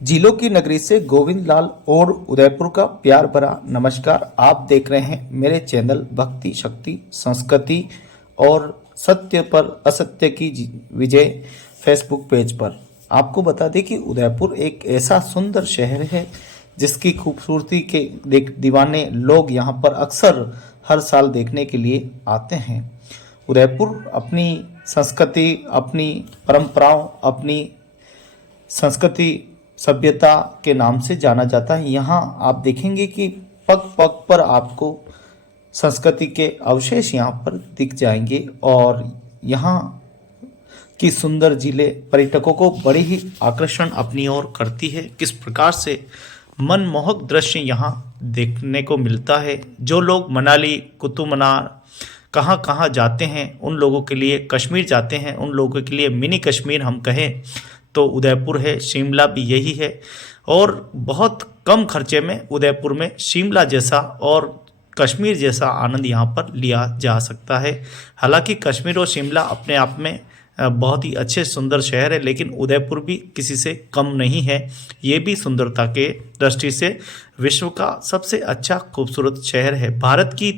जिलों की नगरी से गोविंद लाल और उदयपुर का प्यार भरा नमस्कार। आप देख रहे हैं मेरे चैनल भक्ति शक्ति संस्कृति और सत्य पर असत्य की विजय फेसबुक पेज पर। आपको बता दें कि उदयपुर एक ऐसा सुंदर शहर है जिसकी खूबसूरती के दीवाने लोग यहाँ पर अक्सर हर साल देखने के लिए आते हैं। उदयपुर अपनी संस्कृति, अपनी परंपराओं, अपनी संस्कृति सभ्यता के नाम से जाना जाता है। यहाँ आप देखेंगे कि पग पग पर आपको संस्कृति के अवशेष यहाँ पर दिख जाएंगे और यहाँ की सुंदर झीलें पर्यटकों को बड़ी ही आकर्षण अपनी ओर करती है। किस प्रकार से मनमोहक दृश्य यहाँ देखने को मिलता है। जो लोग मनाली, कुतुब मीनार कहाँ कहाँ जाते हैं, उन लोगों के लिए कश्मीर जाते हैं, उन लोगों के लिए मिनी कश्मीर हम कहें तो उदयपुर है, शिमला भी यही है। और बहुत कम खर्चे में उदयपुर में शिमला जैसा और कश्मीर जैसा आनंद यहाँ पर लिया जा सकता है। हालांकि कश्मीर और शिमला अपने आप में बहुत ही अच्छे सुंदर शहर है, लेकिन उदयपुर भी किसी से कम नहीं है। ये भी सुंदरता के दृष्टि से विश्व का सबसे अच्छा खूबसूरत शहर है। भारत की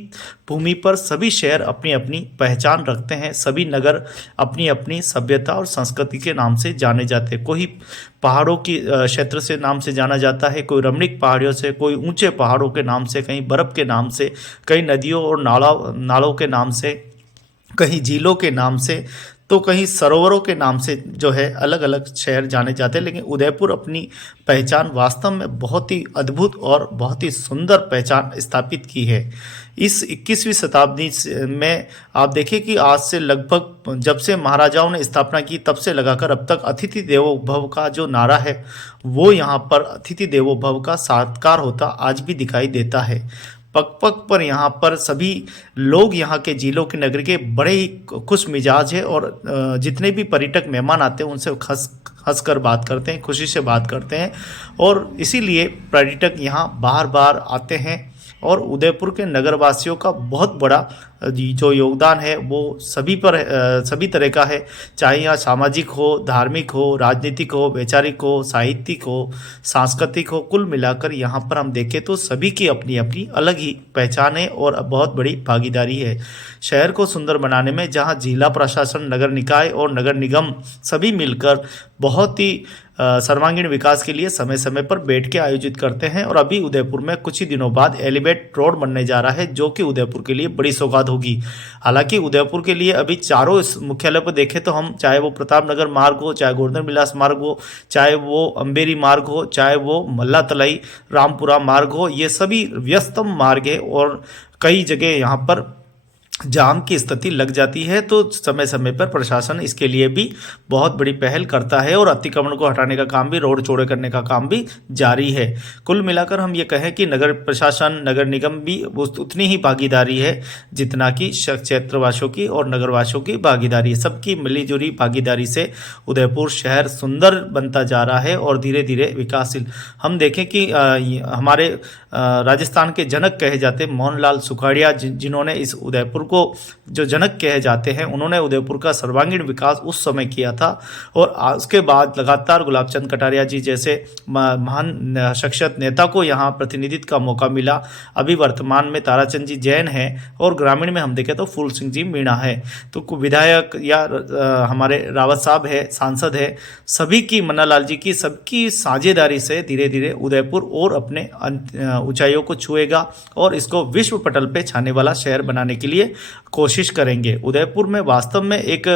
भूमि पर सभी शहर अपनी अपनी पहचान रखते हैं। सभी नगर अपनी अपनी सभ्यता और संस्कृति के नाम से जाने जाते हैं। कोई पहाड़ों की क्षेत्र से नाम से जाना जाता है, कोई रमणीक पहाड़ियों से, कोई ऊंचे पहाड़ों के नाम से, कहीं बर्फ़ के नाम से, कई नदियों और नालों के नाम से, कहीं झीलों के नाम से, तो कहीं सरोवरों के नाम से जो है अलग अलग शहर जाने जाते हैं। लेकिन उदयपुर अपनी पहचान वास्तव में बहुत ही अद्भुत और बहुत ही सुंदर पहचान स्थापित की है। इस 21वीं शताब्दी में आप देखिए कि आज से लगभग जब से महाराजाओं ने स्थापना की तब से लगाकर अब तक अतिथि देवो भव का जो नारा है वो यहाँ पर अतिथि देवो भव का साकार होता आज भी दिखाई देता है। पग पग पर यहाँ पर सभी लोग यहाँ के झीलों की नगरी के बड़े ही खुश मिजाज है और जितने भी पर्यटक मेहमान आते हैं उनसे हंस कर बात करते हैं, खुशी से बात करते हैं और इसीलिए पर्यटक यहाँ बार बार आते हैं। और उदयपुर के नगरवासियों का बहुत बड़ा जो योगदान है वो सभी तरह का है, चाहे यहाँ सामाजिक हो, धार्मिक हो, राजनीतिक हो, वैचारिक हो, साहित्यिक हो, सांस्कृतिक हो। कुल मिलाकर यहाँ पर हम देखें तो सभी की अपनी अपनी अलग ही पहचान है और बहुत बड़ी भागीदारी है शहर को सुंदर बनाने में, जहाँ जिला प्रशासन, नगर निकाय और नगर निगम सभी मिलकर बहुत ही सर्वांगीण विकास के लिए समय समय पर बैठ के आयोजित करते हैं। और अभी उदयपुर में कुछ ही दिनों बाद एलिवेट रोड बनने जा रहा है जो कि उदयपुर के लिए बड़ी सौगात होगी। हालांकि उदयपुर के लिए अभी चारों इस मुख्यालय पर देखें तो हम, चाहे वो प्रताप नगर मार्ग हो, चाहे गोवर्धन विलास मार्ग हो, चाहे वो अंबेरी मार्ग हो, चाहे वो मल्ला तलाई रामपुरा मार्ग हो, ये सभी व्यस्तम मार्ग है और कई जगह यहाँ पर जाम की स्थिति लग जाती है। तो समय समय पर प्रशासन इसके लिए भी बहुत बड़ी पहल करता है और अतिक्रमण को हटाने का काम भी, रोड चौड़े करने का काम भी जारी है। कुल मिलाकर हम ये कहें कि नगर प्रशासन, नगर निगम भी उतनी ही भागीदारी है जितना कि क्षेत्रवासियों की और नगरवासियों की भागीदारी है। सबकी मिलीजुली भागीदारी से उदयपुर शहर सुंदर बनता जा रहा है और धीरे धीरे विकासशील। हम देखें कि हमारे राजस्थान के जनक कहे जाते मोहनलाल सुखाड़िया, जिन्होंने इस उदयपुर को जो जनक कहे जाते हैं, उन्होंने उदयपुर का सर्वांगीण विकास उस समय किया था। और उसके बाद लगातार गुलाब चंद कटारिया जी जैसे महान शख्सियत नेता को यहाँ प्रतिनिधित्व का मौका मिला। अभी वर्तमान में ताराचंद जी जैन है और ग्रामीण में हम देखें तो फूल सिंह जी मीणा है। तो विधायक या हमारे रावत साहब है, सांसद है, सभी की, मन्ना लाल जी की, सबकी साझेदारी से धीरे धीरे उदयपुर और अपने ऊंचाइयों को छुएगा और इसको विश्व पटल पे छाने वाला शहर बनाने के लिए कोशिश करेंगे। उदयपुर में वास्तव में एक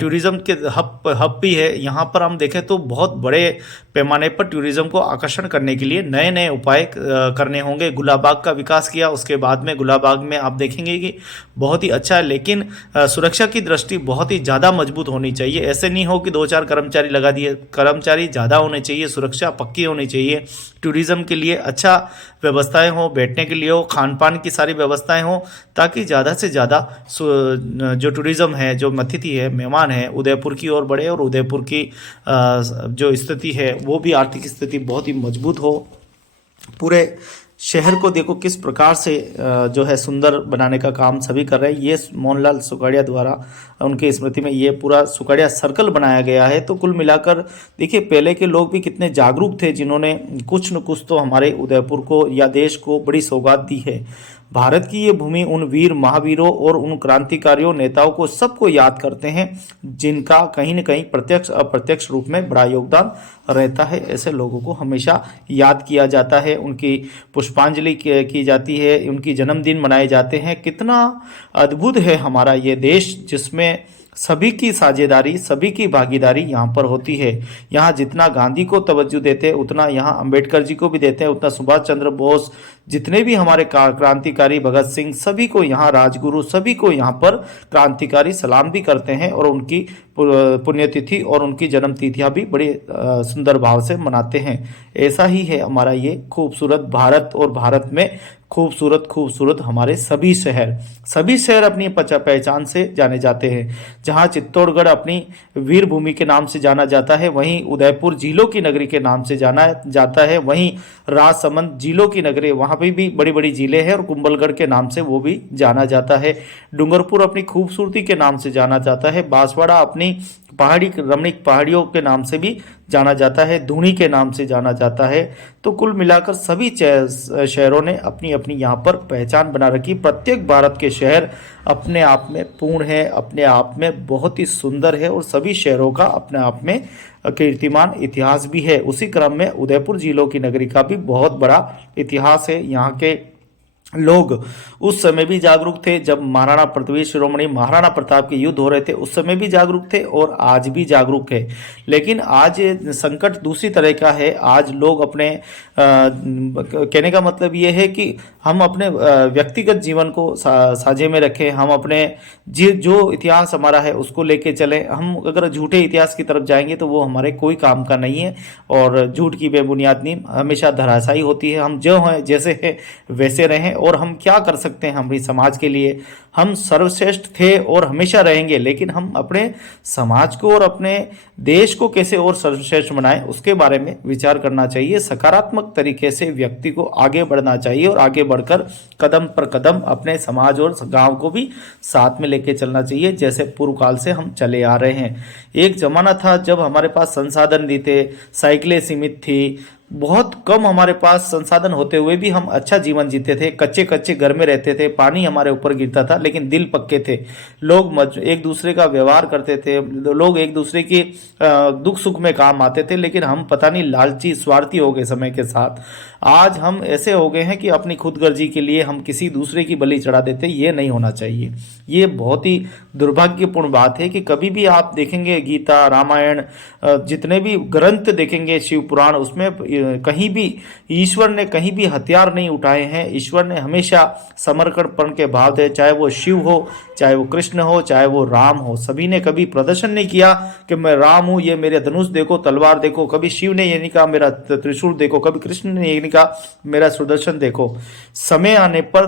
टूरिज्म के हब भी है। यहाँ पर हम देखें तो बहुत बड़े पैमाने पर टूरिज्म को आकर्षण करने के लिए नए नए उपाय करने होंगे। गुलाबाग का विकास किया, उसके बाद में गुलाबाग में आप देखेंगे कि बहुत ही अच्छा है, लेकिन सुरक्षा की दृष्टि बहुत ही ज़्यादा मजबूत होनी चाहिए। ऐसे नहीं हो कि 2-4 कर्मचारी लगा दिए, कर्मचारी ज़्यादा होने चाहिए, सुरक्षा पक्की होनी चाहिए। टूरिज्म के लिए अच्छा व्यवस्थाएं हो, बैठने के लिए हो, खान पान की सारी व्यवस्थाएं हो, ताकि ज़्यादा से ज़्यादा जो टूरिज्म है, जो अतिथि है, मेहमान है, उदयपुर की ओर बढ़े और उदयपुर की जो स्थिति है वो भी, आर्थिक स्थिति बहुत ही मजबूत हो। पूरे शहर को देखो किस प्रकार से जो है सुंदर बनाने का काम सभी कर रहे हैं। ये मोहनलाल सुखाड़िया द्वारा उनकी स्मृति में ये पूरा सुखाड़िया सर्कल बनाया गया है। तो कुल मिलाकर देखिए पहले के लोग भी कितने जागरूक थे, जिन्होंने कुछ न कुछ तो हमारे उदयपुर को या देश को बड़ी सौगात दी है। भारत की ये भूमि उन वीर महावीरों और उन क्रांतिकारियों नेताओं को सबको याद करते हैं, जिनका कहीं न कहीं प्रत्यक्ष अप्रत्यक्ष रूप में बड़ा योगदान रहता है। ऐसे लोगों को हमेशा याद किया जाता है, उनकी पुष्पांजलि की जाती है, उनकी जन्मदिन मनाए जाते हैं। कितना अद्भुत है हमारा ये देश, जिसमें सभी की साझेदारी, सभी की भागीदारी यहाँ पर होती है। यहाँ जितना गांधी को तवज्जो देते हैं, उतना यहाँ अंबेडकर जी को भी देते हैं, उतना सुभाष चंद्र बोस, जितने भी हमारे क्रांतिकारी, भगत सिंह, सभी को यहाँ, राजगुरु, सभी को यहाँ पर क्रांतिकारी सलाम भी करते हैं और उनकी पुण्यतिथि और उनकी जन्म तिथियाँ भी बड़े सुंदर भाव से मनाते हैं। ऐसा ही है हमारा ये खूबसूरत भारत, और भारत में खूबसूरत खूबसूरत हमारे सभी शहर अपनी पहचान से जाने जाते हैं। जहाँ चित्तौड़गढ़ अपनी वीर भूमि के नाम से जाना जाता है, वहीं उदयपुर झीलों की नगरी के नाम से जाना जाता है। वहीं राजसमंद झीलों की नगरी, वहाँ पे भी बड़ी बड़ी झीलें हैं और कुंभलगढ़ के नाम से वो भी जाना जाता है। डूंगरपुर अपनी खूबसूरती के नाम से जाना जाता है। बांसवाड़ा अपनी पहाड़ी रमणीक पहाड़ियों के नाम से भी जाना जाता है, धूनी के नाम से जाना जाता है। तो कुल मिलाकर सभी शहरों ने अपनी अपनी यहाँ पर पहचान बना रखी। प्रत्येक भारत के शहर अपने आप में पूर्ण है, अपने आप में बहुत ही सुंदर है, और सभी शहरों का अपने आप में कीर्तिमान इतिहास भी है। उसी क्रम में उदयपुर जिलों की नगरी का भी बहुत बड़ा इतिहास है। यहाँ के लोग उस समय भी जागरूक थे, जब महाराणा पृथ्वी शिरोमणि महाराणा प्रताप के युद्ध हो रहे थे, उस समय भी जागरूक थे और आज भी जागरूक है। लेकिन आज संकट दूसरी तरह का है। आज लोग अपने कहने का मतलब ये है कि हम अपने व्यक्तिगत जीवन को साझे में रखें, हम अपने जो इतिहास हमारा है उसको लेके चलें। हम अगर झूठे इतिहास की तरफ जाएंगे तो वो हमारे कोई काम का नहीं है, और झूठ की बेबुनियाद नींव हमेशा धराशायी होती है। हम जो हैं, जैसे हैं वैसे रहें, और हम क्या कर सकते हैं हमारी समाज के लिए। हम सर्वश्रेष्ठ थे और हमेशा रहेंगे, लेकिन हम अपने समाज को और अपने देश को कैसे और सर्वश्रेष्ठ बनाएं, उसके बारे में विचार करना चाहिए। सकारात्मक तरीके से व्यक्ति को आगे बढ़ना चाहिए, और आगे बढ़कर कदम पर कदम अपने समाज और गांव को भी साथ में लेके चलना चाहिए, जैसे पूर्व काल से हम चले आ रहे हैं। एक जमाना था जब हमारे पास संसाधन नहीं थे, साइकिलें सीमित थी, बहुत कम हमारे पास संसाधन होते हुए भी हम अच्छा जीवन जीते थे। कच्चे कच्चे घर में रहते थे, पानी हमारे ऊपर गिरता था, लेकिन दिल पक्के थे। लोग एक दूसरे का व्यवहार करते थे, लोग एक दूसरे की दुख सुख में काम आते थे। लेकिन हम पता नहीं लालची स्वार्थी हो गए समय के साथ। आज हम ऐसे हो गए हैं कि अपनी खुदगर्जी के लिए हम किसी दूसरे की बलि चढ़ा देते। ये नहीं होना चाहिए। ये बहुत ही दुर्भाग्यपूर्ण बात है कि कभी भी आप देखेंगे गीता, रामायण, जितने भी ग्रंथ देखेंगे, शिव पुराण, उसमें कहीं भी ईश्वर ने कहीं भी हथियार नहीं उठाए हैं। ईश्वर ने हमेशा समर्पण के भाव दे, चाहे वो शिव हो, चाहे वो कृष्ण हो, चाहे वो राम हो। सभी ने कभी प्रदर्शन नहीं किया कि मैं राम हूं, ये मेरे धनुष देखो, तलवार देखो। कभी शिव ने ये नहीं कहा मेरा त्रिशूल देखो, कभी कृष्ण ने ये नहीं कहा मेरा सुदर्शन देखो। समय आने पर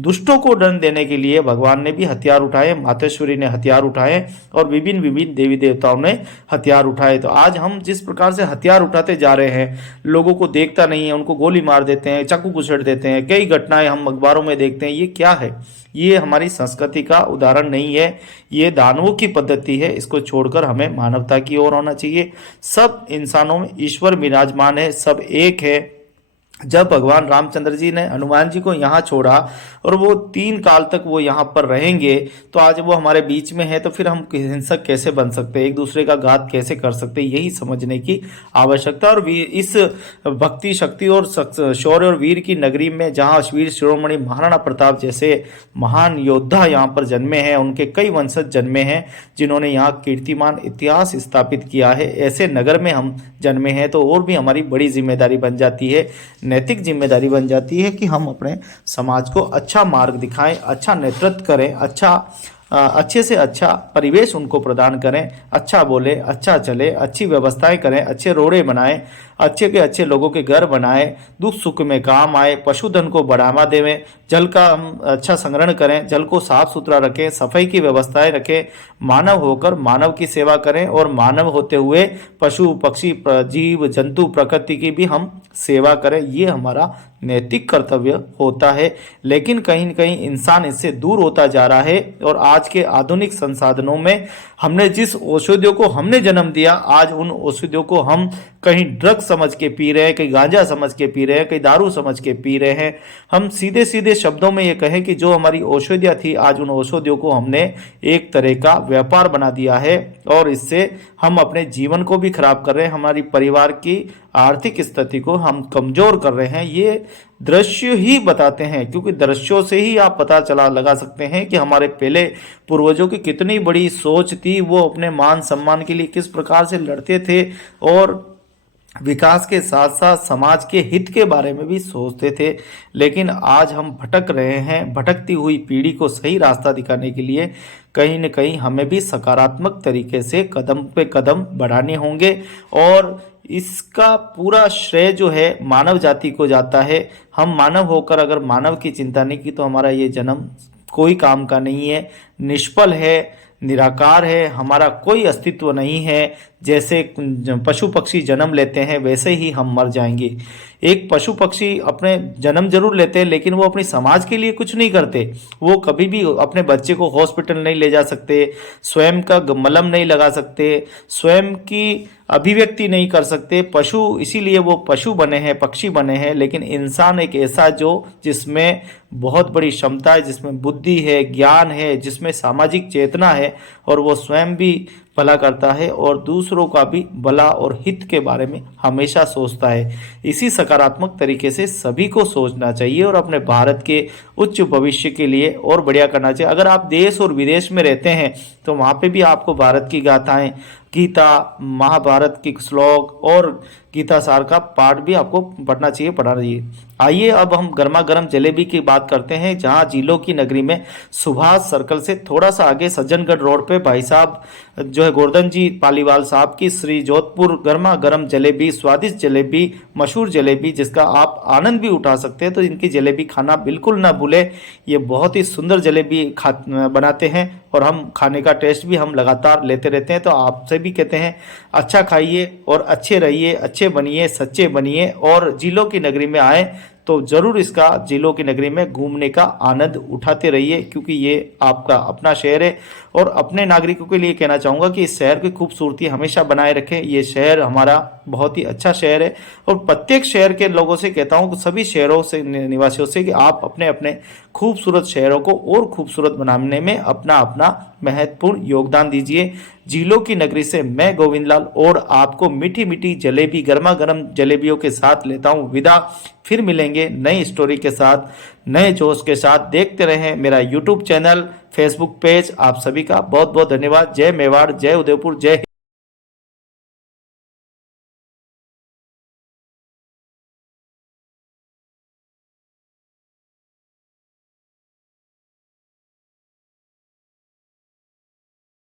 दुष्टों को दंड देने के लिए भगवान ने भी हथियार उठाए, मातेश्वरी ने हथियार उठाए, और विभिन्न विभिन्न देवी देवताओं ने हथियार उठाए। तो आज हम जिस प्रकार से हथियार उठाते जा रहे हैं, लोगों को देखता नहीं है, उनको गोली मार देते हैं, चाकू कुचल देते हैं, कई घटनाएं हम अखबारों में देखते हैं। ये क्या है? ये हमारी संस्कृति का उदाहरण नहीं है, ये दानवों की पद्धति है। इसको छोड़कर हमें मानवता की ओर होना चाहिए। सब इंसानों में ईश्वर विराजमान है, सब एक है। जब भगवान रामचंद्र जी ने हनुमान जी को यहाँ छोड़ा और वो 3 काल तक वो यहाँ पर रहेंगे, तो आज वो हमारे बीच में है, तो फिर हम हिंसक कैसे बन सकते हैं, एक दूसरे का घात कैसे कर सकते हैं, यही समझने की आवश्यकता। और इस भक्ति शक्ति और शौर्य और वीर की नगरी में, जहाँ वीर शिरोमणि महाराणा प्रताप जैसे महान योद्धा यहाँ पर जन्मे हैं, उनके कई वंशज जन्मे हैं जिन्होंने यहाँ कीर्तिमान इतिहास स्थापित किया है, ऐसे नगर में हम जन्मे हैं, तो और भी हमारी बड़ी जिम्मेदारी बन जाती है, नैतिक जिम्मेदारी बन जाती है कि हम अपने समाज को अच्छा मार्ग दिखाएं, अच्छा नेतृत्व करें, अच्छे से अच्छा परिवेश उनको प्रदान करें, अच्छा बोले, अच्छा चले, अच्छी व्यवस्थाएं करें, अच्छे रोड़े बनाएं, अच्छे के अच्छे लोगों के घर बनाए, दुख सुख में काम आए, पशुधन को बढ़ावा देवें, जल का हम अच्छा संग्रहण करें, जल को साफ सुथरा रखें, सफाई की व्यवस्थाएं रखें, मानव होकर मानव की सेवा करें और मानव होते हुए पशु पक्षी जीव जंतु प्रकृति की भी हम सेवा करें। ये हमारा नैतिक कर्तव्य होता है। लेकिन कहीं न कहीं इंसान इससे दूर होता जा रहा है और आज के आधुनिक संसाधनों में हमने जिस औषधियों को हमने जन्म दिया, आज उन औषधियों को हम कहीं ड्रग समझ के पी रहे हैं, कहीं गांजा समझ के पी रहे हैं, कहीं दारू समझ के पी रहे हैं। हम सीधे सीधे शब्दों में ये कहें कि जो हमारी औषधियाँ थी, आज उन औषधियों को हमने एक तरह का व्यापार बना दिया है और इससे हम अपने जीवन को भी खराब कर रहे हैं, हमारी परिवार की आर्थिक स्थिति को हम कमजोर कर रहे हैं। ये दृश्य ही बताते हैं, क्योंकि दृश्यों से ही आप पता चला लगा सकते हैं कि हमारे पहले पूर्वजों की कितनी बड़ी सोच थी, वो अपने मान सम्मान के लिए किस प्रकार से लड़ते थे और विकास के साथ साथ समाज के हित के बारे में भी सोचते थे। लेकिन आज हम भटक रहे हैं। भटकती हुई पीढ़ी को सही रास्ता दिखाने के लिए कहीं न कहीं हमें भी सकारात्मक तरीके से कदम पे कदम बढ़ाने होंगे और इसका पूरा श्रेय जो है मानव जाति को जाता है। हम मानव होकर अगर मानव की चिंता नहीं की तो हमारा ये जन्म कोई काम का नहीं है, निष्फल है, निराकार है, हमारा कोई अस्तित्व नहीं है। जैसे पशु पक्षी जन्म लेते हैं वैसे ही हम मर जाएंगे। एक पशु पक्षी अपने जन्म जरूर लेते हैं लेकिन वो अपनी समाज के लिए कुछ नहीं करते। वो कभी भी अपने बच्चे को हॉस्पिटल नहीं ले जा सकते, स्वयं का मलम नहीं लगा सकते, स्वयं की अभिव्यक्ति नहीं कर सकते। पशु इसीलिए वो पशु बने हैं, पक्षी बने हैं। लेकिन इंसान एक ऐसा जिसमें बहुत बड़ी क्षमता है, जिसमें बुद्धि है, ज्ञान है, जिसमें सामाजिक चेतना है और वो स्वयं भी भला करता है और दूसरों का भी भला और हित के बारे में हमेशा सोचता है। इसी सकारात्मक तरीके से सभी को सोचना चाहिए और अपने भारत के उच्च भविष्य के लिए और बढ़िया करना चाहिए। अगर आप देश और विदेश में रहते हैं तो वहाँ पे भी आपको भारत की गाथाएं, गीता, महाभारत की श्लोक और गीता सार का पाठ भी आपको पढ़ना चाहिए, पढ़ना चाहिए। आइए अब हम गर्मा गर्म जलेबी की बात करते हैं, जहां जिलों की नगरी में सुभाष सर्कल से थोड़ा सा आगे सज्जनगढ़ रोड पे भाई साहब जो है गोवर्धन जी पालीवाल साहब की श्री जोधपुर गर्मा गर्म जलेबी, स्वादिष्ट जलेबी, मशहूर जलेबी जिसका आप आनंद भी उठा सकते हैं। तो इनकी जलेबी खाना बिल्कुल ना भूले। ये बहुत ही सुंदर जलेबी बनाते हैं और हम खाने का टेस्ट भी हम लगातार लेते रहते हैं। तो आपसे भी कहते हैं अच्छा खाइए और अच्छे रहिए, अच्छे बनिए, सच्चे बनिए और जिलों की नगरी में आए तो जरूर इसका जिलों की नगरी में घूमने का आनंद उठाते रहिए, क्योंकि ये आपका अपना शहर है। और अपने नागरिकों के लिए कहना चाहूँगा कि इस शहर की खूबसूरती हमेशा बनाए रखें। ये शहर हमारा बहुत ही अच्छा शहर है और प्रत्येक शहर के लोगों से कहता हूँ, सभी शहरों से निवासियों से, कि आप अपने अपने खूबसूरत शहरों को और खूबसूरत बनाने में अपना अपना महत्वपूर्ण योगदान दीजिए। जिलों की नगरी से मैं गोविंद लाल और आपको मीठी मीठी जलेबी, गर्मा गर्म जलेबियों के साथ लेता हूँ विदा। फिर मिलेंगे नई स्टोरी के साथ, नए जोश के साथ। देखते रहें मेरा यूट्यूब चैनल, फेसबुक पेज। आप सभी का बहुत बहुत धन्यवाद। जय मेवाड़, जय उदयपुर, जय